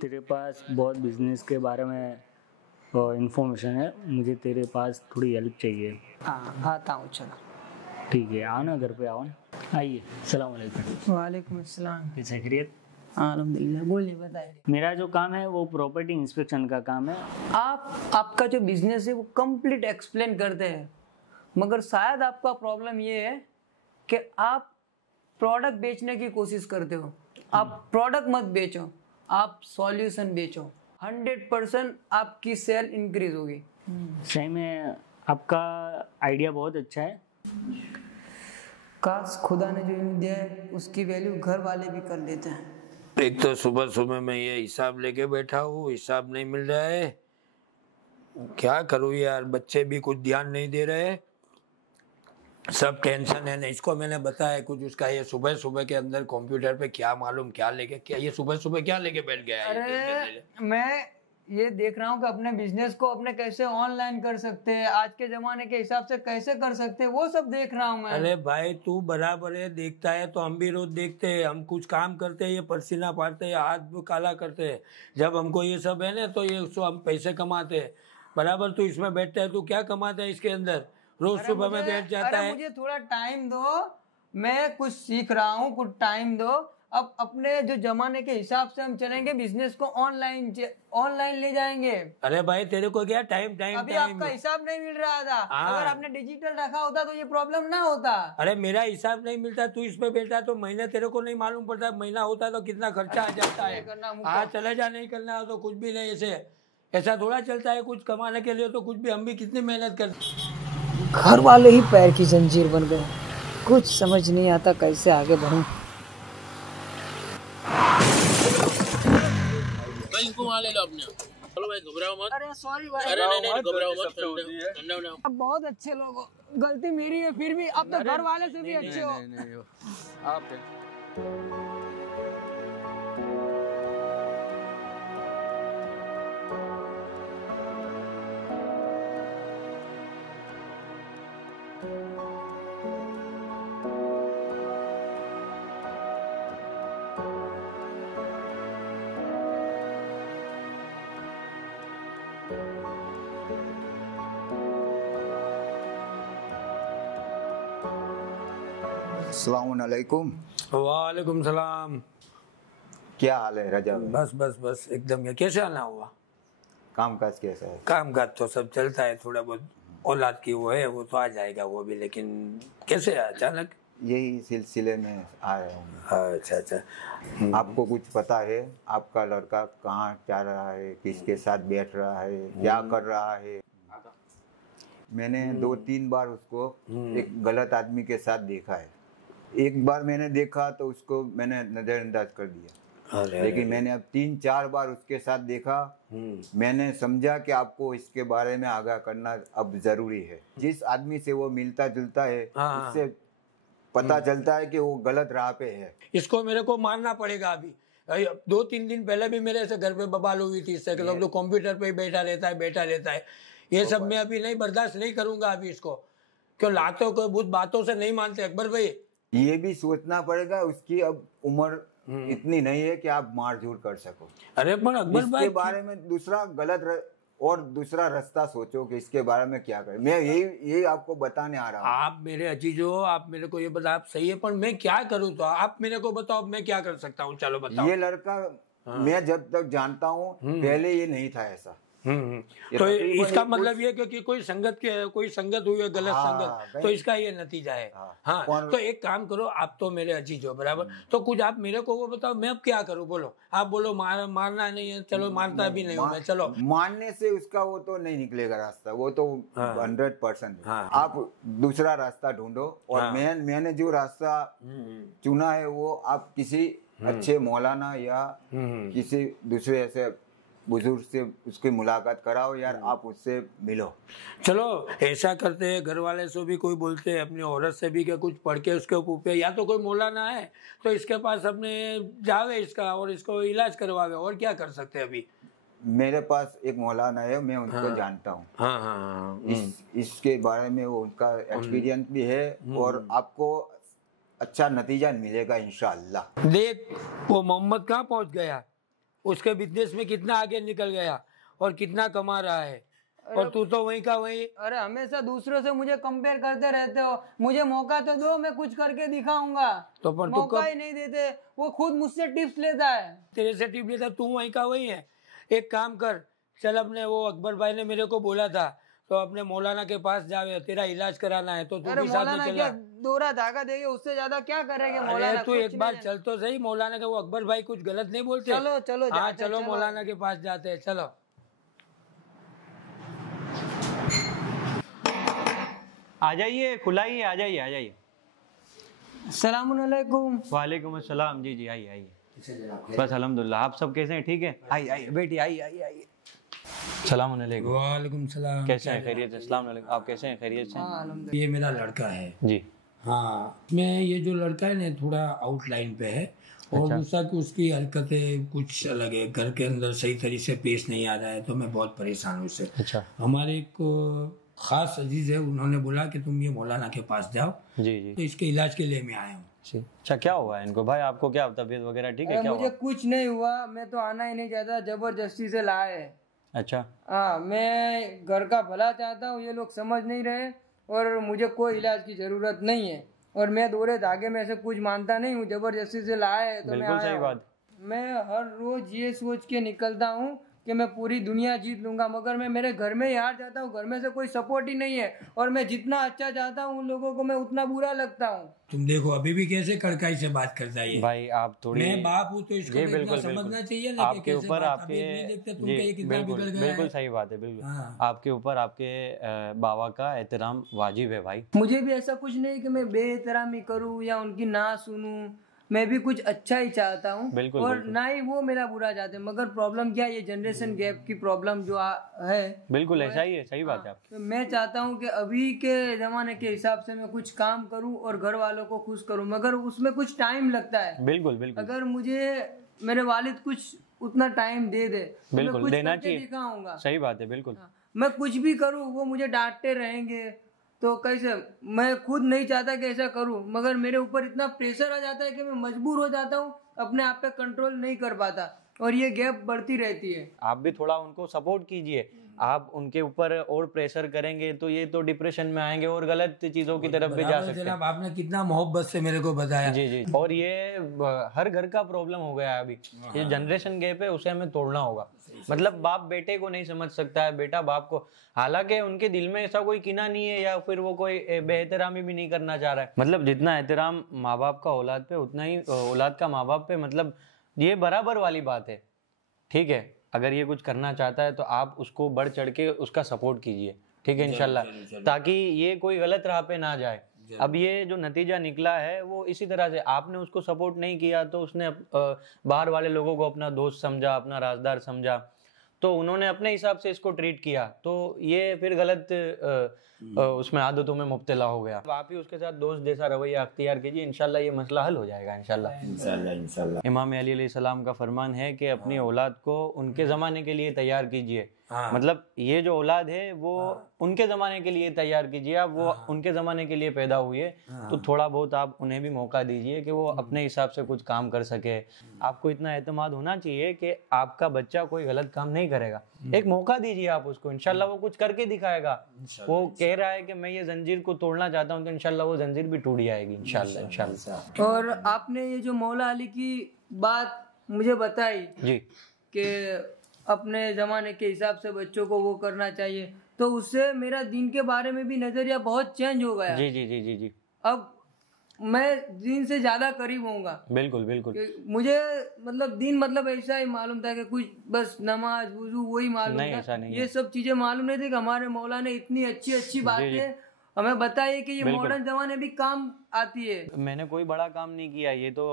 तेरे पास बहुत बिजनेस के बारे में इंफॉर्मेशन है, मुझे तेरे पास थोड़ी हेल्प चाहिए। हाँ आता हूँ, चलो। ठीक है, आओ ना, घर पे आओ ना। आइए। सलाम वालेकुम। वालेकुम अस्सलाम। कैसे खैरियत? अल्हम्दुलिल्लाह। बोलिए, बताइए। मेरा जो काम है वो प्रॉपर्टी इंस्पेक्शन का काम है। आपका जो बिजनेस है वो कंप्लीट एक्सप्लेन करते हैं, मगर शायद आपका प्रॉब्लम ये है कि आप प्रोडक्ट बेचने की कोशिश करते हो। आप प्रोडक्ट मत बेचो, आप सॉल्यूशन बेचो। 100% आपकी सेल इंक्रीज होगी। सही में आपका आइडिया बहुत अच्छा है। काश खुदा ने जो इल्म दिया है उसकी वैल्यू घर वाले भी कर लेते हैं। एक तो सुबह सुबह मैं ये हिसाब लेके बैठा हूँ, हिसाब नहीं मिल रहा है। क्या करूँ यार, बच्चे भी कुछ ध्यान नहीं दे रहे, सब टेंशन है। नहीं, इसको मैंने बताया कुछ, उसका ये सुबह सुबह के अंदर कंप्यूटर पे क्या मालूम क्या लेके, क्या ये सुबह सुबह क्या लेके बैठ गया है। अरे मैं ये देख रहा हूँ कि अपने बिजनेस को अपने कैसे ऑनलाइन कर सकते हैं, आज के जमाने के हिसाब से कैसे कर सकते हैं, वो सब देख रहा हूँ मैं। अरे भाई तू बराबर है, देखता है तो हम भी रोज देखते हैं। हम कुछ काम करते हैं, ये पसीना पाड़ते हैं, हाथ भी काला करते हैं। जब हमको ये सब है ना तो ये उसको हम पैसे कमाते हैं। बराबर तू इसमें बैठता है, तू क्या कमाता है इसके अंदर? रोज सुबह में बैठ जाता है। मुझे थोड़ा टाइम दो, मैं कुछ सीख रहा हूँ, कुछ टाइम दो। अब अपने जो जमाने के हिसाब से हम चलेंगे, बिजनेस को ऑनलाइन ले जाएंगे। अरे भाई तेरे को क्या टाइम टाइम अभी टाइम आपका हिसाब नहीं मिल रहा था। अगर आपने डिजिटल रखा होता तो ये प्रॉब्लम ना होता। अरे मेरा हिसाब नहीं मिलता, तू इसमें बैठा तो महीने तेरे को नहीं मालूम पड़ता, महीना होता है तो कितना खर्चा आ जाता है। हाँ चले जा, नहीं करना हो तो कुछ भी नहीं। ऐसा थोड़ा चलता है। कुछ कमाने के लिए तो कुछ भी, हम भी कितनी मेहनत करते। घर वाले ही पैर की जंजीर बन गए, कुछ समझ नहीं आता कैसे आगे बढ़ूं। ले लो अपने। चलो भाई, घबराओ मत। अरे सॉरी भाई। अरे नहीं घबराओ मत, ठंडा होना। अब बहुत अच्छे लोग हो, गलती मेरी है, फिर भी अब तो घर वाले से भी अच्छे हो। नहीं आप अस्सलामुअलैकुम। वालेकुम सलाम। क्या हाल है रजा भाई? बस बस बस एकदम। कैसे आना हुआ? काम काज कैसा है? काम काज तो सब चलता है, थोड़ा बहुत औलाद की वो है, वो तो आ जाएगा वो भी, लेकिन कैसे अचानक? यही सिलसिले में आया हूँ। अच्छा अच्छा। आपको कुछ पता है आपका लड़का कहाँ जा रहा है, किसके साथ बैठ रहा है, क्या कर रहा है? मैंने 2-3 बार उसको एक गलत आदमी के साथ देखा है। एक बार मैंने देखा तो उसको मैंने नजरअंदाज कर दिया, लेकिन मैंने अब 3-4 बार उसके साथ देखा। मैंने समझा कि आपको इसके बारे में आगाह करना अब जरूरी है। जिस आदमी से वो मिलता जुलता है उससे पता चलता है कि वो गलत राह पे है। इसको मेरे को मारना पड़ेगा अभी। 2-3 दिन पहले भी मेरे से घर पे बवाल हुई थी इससे, तो कंप्यूटर पे ही बैठा रहता है। ये सब मैं अभी नहीं बर्दाश्त नहीं करूंगा अभी इसको। क्यों लातों को भूत बातों से नहीं मानते अकबर भाई। ये भी सोचना पड़ेगा, उसकी अब उम्र इतनी नहीं है कि आप मारझूर कर सको। अरे पर अकबर भाई इसके बारे में दूसरा रास्ता सोचो कि इसके बारे में क्या करें। मैं यही आपको बताने आ रहा हूँ। आप मेरे अजीज हो, आप मेरे को ये बता, आप सही है, पर मैं क्या करूँ? तो आप मेरे को बताओ मैं क्या कर सकता हूँ। चलो बताओ। ये लड़का मैं जब तक जानता हूँ पहले ये नहीं था ऐसा। तो इसका मतलब ये कि कोई संगत हुई है, गलत संगत, तो इसका ये नतीजा है। हाँ तो एक काम करो, आप तो मेरे अजीज हो बराबर, तो कुछ आप मेरे को वो बताओ, मैं अब क्या करूँ? बोलो। आप बोलो मारना नहीं है, चलो मारता भी नहीं हूँ मैं। चलो मारने से उसका वो तो नहीं निकलेगा रास्ता, वो तो 100%। आप दूसरा रास्ता ढूंढो। और मैंने जो रास्ता चुना है वो आप किसी अच्छे मौलाना या किसी दूसरे ऐसे बुजुर्ग से उसकी मुलाकात कराओ यार, आप उससे मिलो। चलो ऐसा करते हैं, घर वाले से भी कोई बोलते हैं, अपनी औरत से भी, क्या कुछ पढ़ के उसके ऊपर, या तो कोई मौलाना है तो इसके पास अपने जावे इसका और इसको इलाज करवावे। और क्या कर सकते हैं अभी? मेरे पास एक मौलाना है, मैं उनको जानता हूँ। हाँ। इसके बारे में वो उनका एक्सपीरियंस भी है और आपको अच्छा नतीजा मिलेगा इंशाअल्लाह। देख वो मोहम्मद कहाँ पहुँच गया, उसके बिजनेस में कितना आगे निकल गया और कितना कमा रहा है, और तू तो वहीं का वहीं। अरे हमेशा दूसरों से मुझे कंपेयर करते रहते हो, मुझे मौका तो दो, मैं कुछ करके दिखाऊंगा। तो पर तू मौका ही नहीं देते, वो खुद मुझसे टिप्स लेता है। तेरे से टिप लेता, तू वहीं का वहीं है। एक काम कर, चल, अपने वो अकबर भाई ने मेरे को बोला था, तो अपने मौलाना के पास जावे, तेरा इलाज कराना है, तो तू अरे भी साथ में मौलाना चला। क्या दोहरा धागा देंगे, उससे ज्यादा क्या करेंगे मौलाना? अरे तू कुछ एक बार नहीं। चल तो सही, मौलाना के वो अकबर भाई कुछ गलत नहीं बोलते। चलो चलो हाँ जाते, चलो मौलाना के पास जाते हैं, चलो। आ जाइए, खुलाइए, आ जाइए, आ जाइए। अस्सलामुअलैकुम। वालेकुम अस्सलाम। जी जी, आइए आइए। बस अल्हम्दुलिल्लाह। आप सब कैसे हैं? ठीक है, आइए आइए बेटी, आइए आइए आइए। सलाम अलैकुम। वालेकुम सलाम। कैसे हैं? खैरियत से? अस्सलाम वालेकुम। आप कैसे हैं? खैरियत से? ये मेरा लड़का है। जी। हाँ, मैं ये जो लड़का है ना थोड़ा आउटलाइन पे है, और दूसरा कि उसकी हरकतें कुछ अलग है, घर के अंदर सही तरीके से पेश नहीं आ रहा है, तो मैं बहुत परेशान हूँ इससे। अच्छा। हमारे एक खास अजीज है, उन्होंने बोला कि तुम ये मौलाना के पास जाओ, जी जी तो इसके इलाज के लिए मैं आया हूँ। जी। अच्छा, क्या हुआ है इनको भाई? आपको क्या तबीयत वगैरह ठीक है? क्या मुझे हुआ? कुछ नहीं हुआ, मैं तो आना ही नहीं चाहता, जबरदस्ती से लाए है। अच्छा। हाँ, मैं घर का भला चाहता हूँ, ये लोग समझ नहीं रहे, और मुझे कोई इलाज की जरूरत नहीं है, और मैं दोहरे धागे में से कुछ मानता नहीं हूँ, जबरदस्ती से लाए है तो मैं बिल्कुल आया सही हूँ। बात। मैं हर रोज ये सोच के निकलता हूँ कि मैं पूरी दुनिया जीत लूंगा, मगर मैं मेरे घर में ही हार जाता हूँ। घर में से कोई सपोर्ट ही नहीं है, और मैं जितना अच्छा चाहता हूँ उन लोगों को मैं उतना बुरा लगता हूँ। तुम देखो अभी भी कैसे कड़काई से बात करता है ये। भाई आप थोड़ी, मैं बाप हूँ तो इसको जी तो इतना बिल्कुल समझना बिल्कुल, चाहिए ना कि आपके कैसे ऊपर बात। अभी आपके, नहीं देखते तुम जी कि ये कितना बिल्कुल बिगड़ गया बिल्कुल है। सही बात है, बिल्कुल। हाँ। आपके ऊपर आपके बाबा का एहतराम वाजिब है भाई। मुझे भी ऐसा कुछ नहीं कि मैं बेएहतरामी करूँ या उनकी ना सुनूं, मैं भी कुछ अच्छा ही चाहता हूँ, बिल्कुल, और बिल्कुल। ना ही वो मेरा बुरा चाहते हैं। मगर प्रॉब्लम क्या है, ये जनरेशन गैप की प्रॉब्लम जो है, बिल्कुल ऐसा ही है, सही बात है आपकी। तो मैं चाहता हूँ कि अभी के ज़माने के हिसाब से मैं कुछ काम करूँ और घर वालों को खुश करूँ, मगर उसमें कुछ टाइम लगता है। बिल्कुल बिल्कुल अगर मुझे मेरे वालिद कुछ उतना टाइम दे दे तो मैं बिल्कुल कुछ देना करके चाहिए। दिखाऊंगा। सही बात है, बिल्कुल। मैं कुछ भी करूँ वो मुझे डांटते रहेंगे, तो कैसे? मैं खुद नहीं चाहता कि ऐसा करूं, मगर मेरे ऊपर इतना प्रेशर आ जाता है कि मैं मजबूर हो जाता हूं, अपने आप पे कंट्रोल नहीं कर पाता, और ये गैप बढ़ती रहती है। आप भी थोड़ा उनको सपोर्ट कीजिए। आप उनके ऊपर और प्रेशर करेंगे तो ये तो डिप्रेशन में आएंगे और गलत चीजों की तरफ भी जा सकते हैं। जनाब आपने कितना मोहब्बत से मेरे को बताया। जी जी। और ये हर घर का प्रॉब्लम हो गया है अभी। ये जनरेशन गैप है, उसे हमें तोड़ना होगा। मतलब बाप बेटे को नहीं समझ सकता है, बेटा बाप को। हालांकि उनके दिल में ऐसा कोई किना नहीं है, या फिर वो कोई बेहतरामी भी नहीं करना चाह रहा है। मतलब जितना एहतराम माँ बाप का औलाद पे, उतना ही औलाद का माँ बाप पे, मतलब ये बराबर वाली बात है। ठीक है, अगर ये कुछ करना चाहता है तो आप उसको बढ़ चढ़ के उसका सपोर्ट कीजिए, ठीक है, इंशाल्लाह, ताकि ये कोई गलत राह पे ना जाए। अब ये जो नतीजा निकला है वो इसी तरह से, आपने उसको सपोर्ट नहीं किया तो उसने बाहर वाले लोगों को अपना दोस्त समझा, अपना राजदार समझा, तो उन्होंने अपने हिसाब से इसको ट्रीट किया, तो ये फिर गलत उसमें आदतों में मुब्तला हो गया। आप ही उसके साथ दोस्त जैसा रवैया अख्तियार कीजिए, इंशाल्लाह ये मसला हल हो जाएगा इंशाल्लाह। इंशाल्लाह इंशाल्लाह। इमाम अली अलैहिस्सलाम का फरमान है कि अपनी औलाद को उनके ज़माने के लिए तैयार कीजिए। हाँ। मतलब ये जो औलाद है वो उनके ज़माने के लिए तैयार कीजिए। आप वो उनके ज़माने के लिए पैदा हुए, तो थोड़ा बहुत आप उन्हें भी मौका दीजिए कि वो अपने हिसाब से कुछ काम कर सके। आपको इतना एतमाद होना चाहिए कि आपका बच्चा कोई गलत काम नहीं करेगा। एक मौका दीजिए आप उसको, इंशाल्लाह वो कुछ करके दिखाएगा। वो कह रहा है कि मैं ये जंजीर को तोड़ना चाहता हूँ, तो इंशाल्लाह वो जंजीर भी टूट जाएगी इंशाल्लाह इंशाल्लाह। और आपने ये जो मौला अली की बात मुझे बताई जी कि अपने ज़माने के हिसाब से बच्चों को वो करना चाहिए, तो उससे मेरा दीन के बारे में भी नज़रिया बहुत चेंज हो गया। जी जी जी जी जी। अब मैं दीन से ज़्यादा करीब होऊंगा। बिल्कुल बिल्कुल। मुझे मतलब दीन मतलब ऐसा ही मालूम था कि कुछ बस नमाज वुजू वही मालूम नहीं, था। ऐसा नहीं ये है। सब चीज़ें मालूम नहीं थी कि हमारे मौला ने इतनी अच्छी अच्छी बातें हमें बताई कि ये बिल्कुल। मॉडर्न ज़माने भी काम आती है। मैंने कोई बड़ा काम नहीं किया, ये तो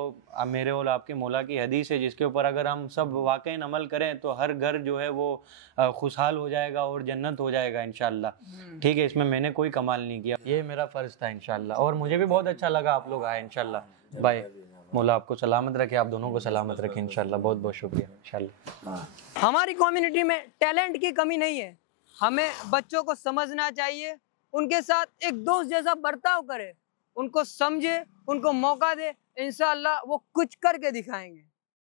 मेरे और आपके मौला की हदीस है, जिसके ऊपर अगर हम सब वाकई अमल करें तो हर घर जो है वो खुशहाल हो जाएगा और जन्नत हो जाएगा इंशाल्लाह। ठीक है, इसमें मैंने कोई कमाल नहीं किया, ये मेरा फ़र्ज़ था इंशाल्लाह। और मुझे भी बहुत अच्छा लगा आप लोग आए इंशाल्लाह। भाई मौला आपको सलामत रखे, आप दोनों को सलामत रखे इंशाल्लाह। बहुत बहुत शुक्रिया इंशाल्लाह। हमारी कम्युनिटी में टैलेंट की कमी नहीं है, हमें बच्चों को समझना चाहिए, उनके साथ एक दोस्त जैसा बर्ताव करे, उनको समझे, उनको मौका दे, इंशाअल्लाह वो कुछ करके दिखाएंगे।